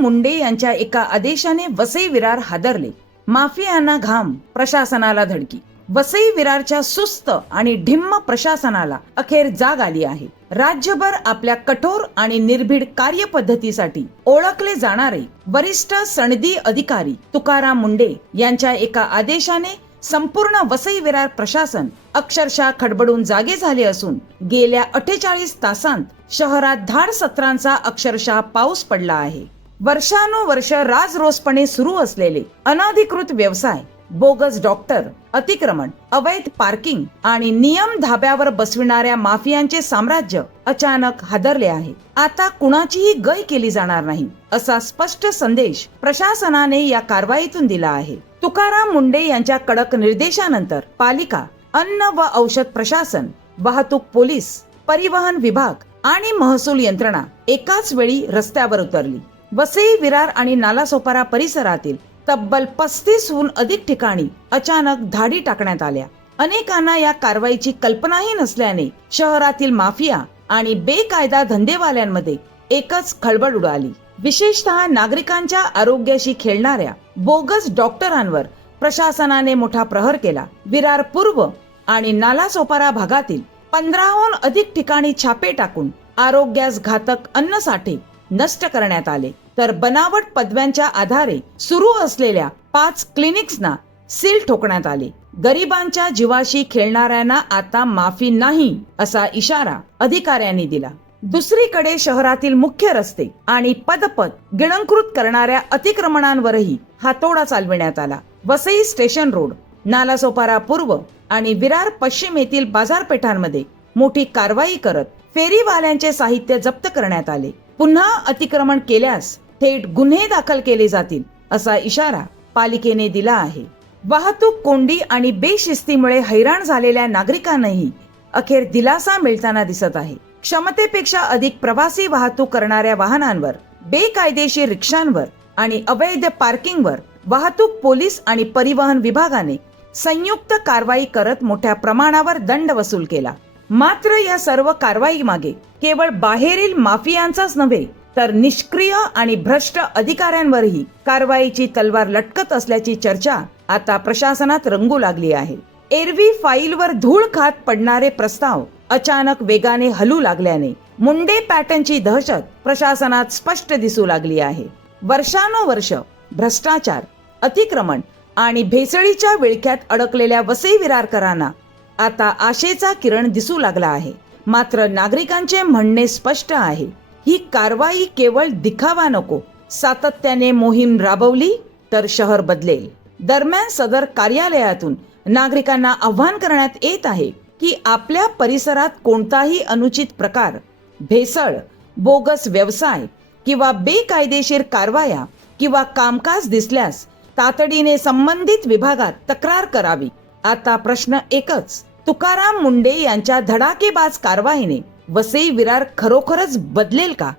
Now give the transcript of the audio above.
मुंडे यांच्या एका आदेशाने वसई विरार हादरले. माफियांना घाम, प्रशासनाला धडकी. वसई विरारच्या सुस्त आणि ढिम्म प्रशासनाला अखेर जाग आली आहे. राज्यभर आपल्या कठोर आणि निर्भीड कार्यपद्धतीसाठी ओळखले जाणारे वरिष्ठ सनदी अधिकारी तुकाराम मुंडे यांच्या एका आदेशाने संपूर्ण वसई विरार प्रशासन अक्षरशः खडबडून जागे झाले असून गेल्या 48 तासांत शहरात धाडसत्रांचा अक्षरशः पाऊस पडला आहे. वर्षानुवर्ष राजरोसपणे सुरू असलेले अनधिकृत व्यवसाय, बोगस डॉक्टर, अतिक्रमण, अवैध पार्किंग आणि नियम धाब्यावर बसविणाऱ्या माफियांचे साम्राज्य अचानक हादरले आहे. आता कुणाचीही गय केली जाणार नाही असा स्पष्ट संदेश प्रशासनाने या कारवाईतून दिला आहे. तुकाराम मुंडे यांच्या कडक निर्देशानंतर पालिका, अन्न व औषध प्रशासन, वाहतूक पोलीस, परिवहन विभाग आणि महसूल यंत्रणा एकाच वेळी रस्त्यावर उतरली. वसई विरार आणि नालासोपारा परिसरातील तब्बल 35हून अधिक ठिकाणी अचानक धाडी टाकण्यात आल्या. अनेकांना या कारवाईची कल्पनाही नसल्याने शहरातील माफिया आणि बेकायदा धंदेवाल्यांमध्ये एकच खळबळ उडाली. विशेषतः नागरिकांच्या आरोग्याशी खेळणाऱ्या बोगस डॉक्टरांवर प्रशासनाने मोठा प्रहार केला. विरार पूर्व आणि नालासोपारा भागातील 15हून अधिक ठिकाणी छापे टाकून आरोग्यास घातक अन्नसाठे नष्ट करण्यात आले. तर बनावट पदव्यांच्या आधारे सुरू असलेल्या 5 क्लिनिक्सना सील ठोकण्यात आले. गरिबांच्या जीवाशी खेळणाऱ्यांना आता माफी नाही असा इशारा अधिकाऱ्यांनी दिला. दुसरीकडे शहरातील मुख्य रस्ते आणि पदपथ गिळंकृत करणाऱ्या अतिक्रमणांवरही हातोडा चालविण्यात आला. वसई स्टेशन रोड, नालासोपारा पूर्व आणि विरार पश्चिम येथील बाजारपेठांमध्ये मोठी कारवाई करत फेरीवाल्यांचे साहित्य जप्त करण्यात आले. पुन्हा अतिक्रमण केल्यास थेट गुन्हे दाखल केले जातील असा इशारा पालिकेने दिला आहे. वाहतूक कोंडी आणि बेशिस्तीमुळे हैराण झालेल्या नागरिकांनाही अखेर दिलासा मिळताना दिसत आहे. क्षमतेपेक्षा अधिक प्रवासी वाहतूक करणाऱ्या वाहनांवर, बेकायदेशीर रिक्षांवर आणि अवैध पार्किंगवर वाहतूक पोलीस आणि परिवहन विभागाने संयुक्त कारवाई करत मोठ्या प्रमाणावर दंड वसूल केला. मात्र या सर्व कारवाई मागे केवळ बाहेरील माफियांचाच नव्हे तर निष्क्रिय आणि भ्रष्ट अधिकाऱ्यांवरही कारवाईची तलवार लटकत असल्याची चर्चा आता प्रशासनात रंगू लागली आहे. एरवी फाईलवर धूळ खात पडणारे प्रस्ताव अचानक वेगाने हलू लागल्याने मुंडे पॅटर्नची दहशत प्रशासनात स्पष्ट दिसू लागली आहे. वर्षानुवर्ष भ्रष्टाचार, अतिक्रमण आणि भेसळीच्या विळख्यात अडकलेल्या वसई विरारकरांना आता आशेचा किरण दिसू लागला आहे. मात्र नागरिकांचे म्हणणे स्पष्ट आहे, ही कारवाई केवळ दिखावा नको, सातत्याने मोहीम राबवली तर शहर बदलेल. दरम्यान सदर कार्यालयातून नागरिकांना आव्हान करण्यात येत आहे की आपल्या परिसरात कोणताही अनुचित प्रकार, भेसळ, बोगस व्यवसाय किंवा बेकायदेशीर कारवाया किंवा कामकाज दिसल्यास तातडीने संबंधित विभागात तक्रार करावी. आता प्रश्न एकच, तुकाराम मुंडे यांच्या धडाकेबाज कारवाईने वसई विरार खरोखरच बदलेल का?